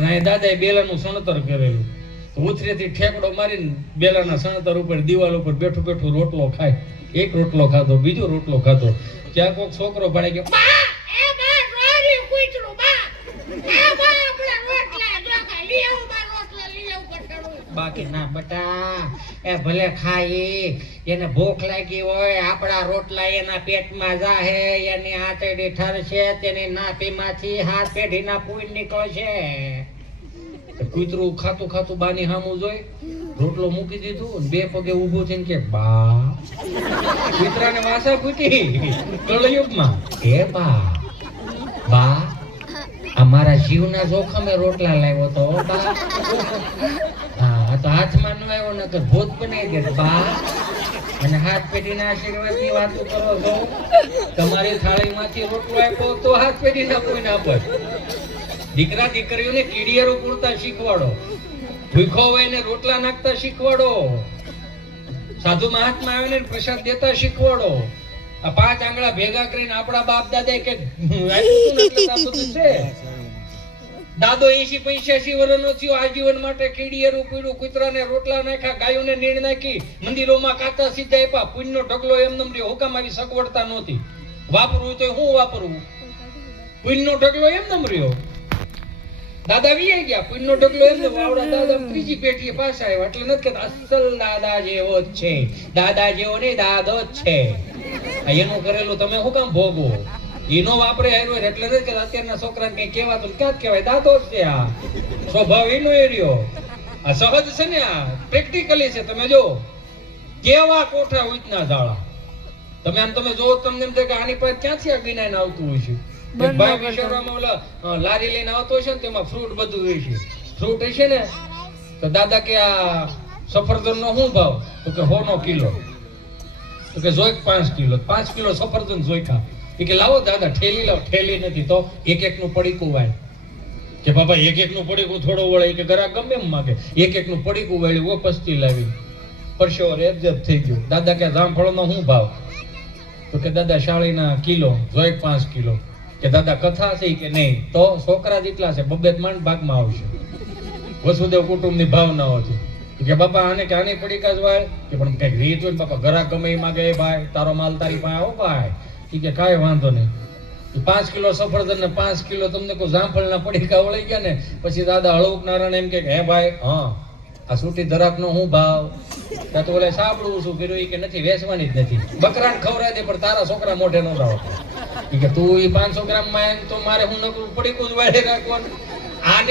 અને આ દાદાએ બેલાનું સણતર કરેલું. ઉથરેથી ઠેકડો મારીને બેલાના સણતર ઉપર દિવાલ ઉપર બેઠું બેઠું રોટલો ખાય. એક રોટલો ખાધો, બીજો રોટલો ખાધો. ત્યાં કોઈક છોકરો ભાડે કે બાકી ના બટા, એ ભલે ખાઈ, એને ભૂખ લાગી હોય, આપણા રોટલા એના પેટમાં જાહે, એની આંતરડી ઠરશે, તેની નાભીમાંથી 7 પેઢીના પૂંય નીકળશે. કૂતરું ખાતું ખાતું બાની સામું જોઈ રોટલો મૂકી દીધું, 2 પગે ઊભું થઈને કે બા. કૂતરાને વાસા ફૂટી કળયુગમાં, હે બા, બા અમારા જીવના જોખમે રોટલા લાવ્યો તો બા. હા તો હાથમાં ન આવ્યો ને તો ભૂત બનાવી દે બા. અને 7 પેઢીના આશીર્વાદની વાતો કરો છો. તમારી થાળીમાંથી રોટલો આપ્યો તો 7 પેઢીના કોઈ ના આપે. દીકરા દીકરીઓને કીડિયારો પૂરતા શીખવાડો, ભૂખો હોય ને રોટલા નાખતા શીખવાડો, સાધુ મહાત્મા આવીને પ્રસાદ દેતા શીખવાડો. આ 5 આંગળા ભેગા કરીને આપણા બાપ દાદા કે દાદો 80-85 વર્ષનો થયો, આજીવન માટે કીડિયારું પીડું, કૂતરાને રોટલા નાખ્યા, ગાયોને નીણ નાખી, મંદિરોમાં કાતા સીધા આપ્યા, પુણ્યનો ઢગલો એમને હુકામ આવી સગવડતા નહોતી. વાપરવું તો હું વાપરવું, પુણ્યનો ઢગલો એમને રહ્યો. દાદા વી ગયા, પુણ્યનો ઢગલો એમને વાવડા. દાદા ત્રીજી પેઢી પાછા આવ્યા. એટલે નથી કહેતા અસલ દાદા જેવો જ છે, દાદા જેવો નહીં દાદો જ છે. એનું કરેલું તમે શું કામ ભોગવો? એનો વાપરે આવ્યો એટલે નથી કહેતા અત્યારના છોકરાને કઈ કહેવાતું ક્યાં જ કહેવાય, દાદો જ છે. આ સ્વભાવ એનો એ રહ્યો, આ સહજ છે ને, આ પ્રેક્ટિકલી છે. તમે જો કેવા કોઠા ઉચના ઝાડા, તમે આમ તમે જો તમને એમ થાય કે આની પાસે ક્યાંથી આ ગિનાઈને આવતું હોય છે. લારી લઈને આવતો હશે ને તેમાં ફ્રૂટ બધું હોય છે. ફ્રૂટ હશે ને તો દાદા કે આ સફરજન નો શું ભાવ? તો કે 100 કિલો. તો કે જોઈક 5 કિલો. 5 કિલો સફરજન જોઈકા. એ કે લાવો દાદા ઠેલી લાવો. ઠેલી નથી તો એક નું પડીકું વાય. કે બાબા એક નું પડીકું થોડો વળે કે ગ્રાહક ગમે એમ માગે. એક નું પડીકું વાળ્યું, પસ્તી લાવી, પરસેવો એડજસ્ટ થઈ ગયો. દાદા કે જામફળ નો શું ભાવ? તો કે દાદા શાળીના કિલો, જોઈક 5 કિલો. કે દાદા કથા છે કે નહીં? તો છોકરા જેટલા છે 2 માંડ ભાગમાં આવશે. વસુદેવ કુટુંબની ભાવના હતી કે બાપા આને કે આની પડીકા જ વાય કે પણ કઈક રીત હોય ને બાપા ગ્રાહક ગમે એ માગે, ભાઈ તારો માલ તારી પાસે આવો ભાઈ. કે કાંઈ વાંધો નહીં. 5 કિલો સફરજન ને 5 કિલો તમને કોઈ જામફળના પડીકા વળી ગયા ને પછી દાદા હળવુક નારાયણ એમ કે હે ભાઈ, હા આ સૂટી ધરાકનો શું ભાવ? ત્યાં તો ઓલે સાંભળવું શું કર્યું કે નથી, વેચવાની જ નથી. બકરાને ખવડાવી દે પણ તારા છોકરા મોઢે ન લાવો. કે તું 500 ગ્રામ માં તો મારે હું નકરું પડીકું જ વાળી રાખવાનું. આને